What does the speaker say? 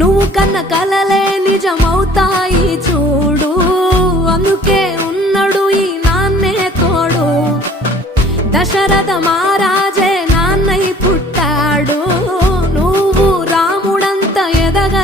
నువ్వు కన్న కలలే నిజమవుతాయి చూడు, అందుకే ఉన్నాడు ఈ నాన్నే తోడు. దశరథ మహారాజే నాన్నై పుట్టాడు, నువ్వు రాముడంత ఎదగ